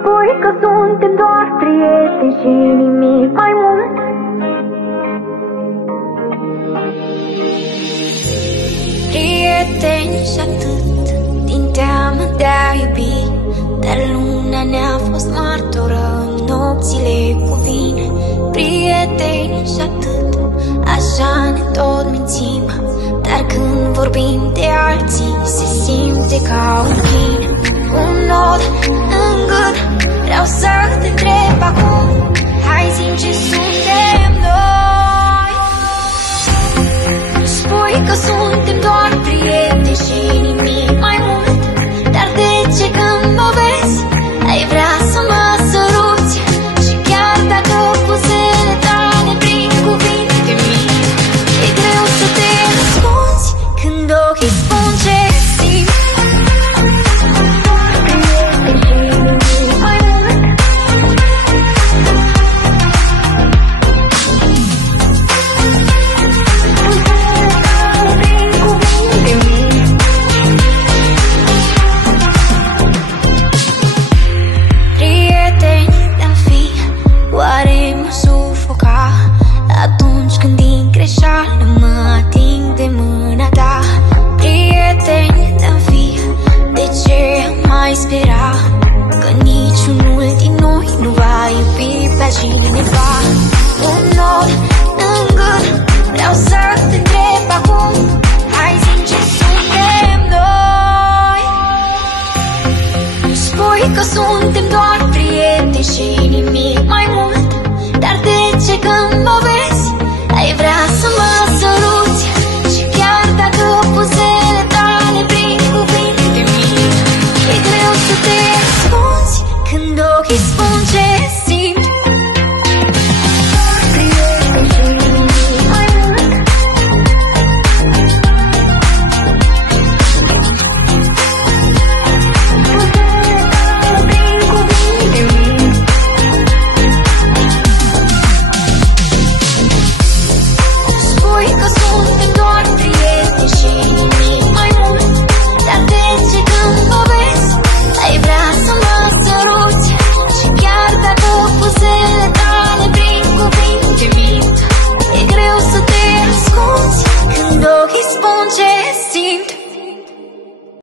spui că suntem doar prieteni și nimic mai mult. Prieteni și atât, din teamă de a iubi, dar luna ne-a fost martoră în nopțile cu vine. Prieteni și atât, așa ne tot mințim, dar când vorbim de alții se simte ca un chin. Un nod în gât, vreau să te întreb acum, hai zi-mi ce suntem noi. Spui că suntem doar prieteni și nimic mai mult, dar de ce când mă vezi ai vrea să mă săruți? Și chiar dacă buzele tale prind cuvinte mii, e greu să te răspunzi când ochii spun ce simți. Atunci când din greșeală mă ating de mâna ta. Prieteni de-am fi, de ce mai spera că niciunul din noi nu va iubi pe cineva? Un nod în gât, vreau să te întreb acum, hai zi-mi ce suntem noi. Spui că suntem doar prieteni și nimic mai mult, dar de ce când mă vezi ai vrea